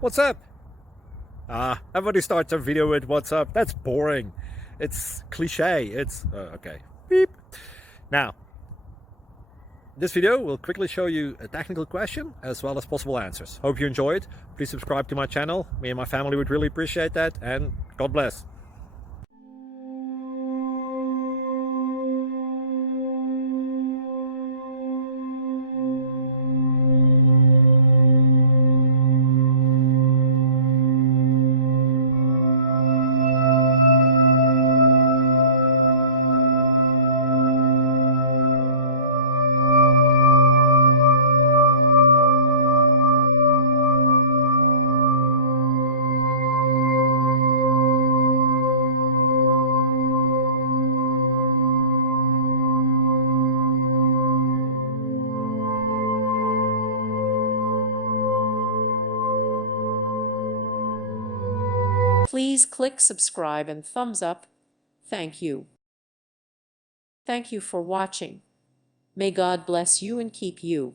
What's up? Everybody starts a video with what's up. That's boring. It's cliche. It's okay. Beep. Now, this video will quickly show you a technical question as well as possible answers. Hope you enjoy it. Please subscribe to my channel. Me and my family would really appreciate that, and God bless. Please click subscribe and thumbs up. Thank you. Thank you for watching. May God bless you and keep you.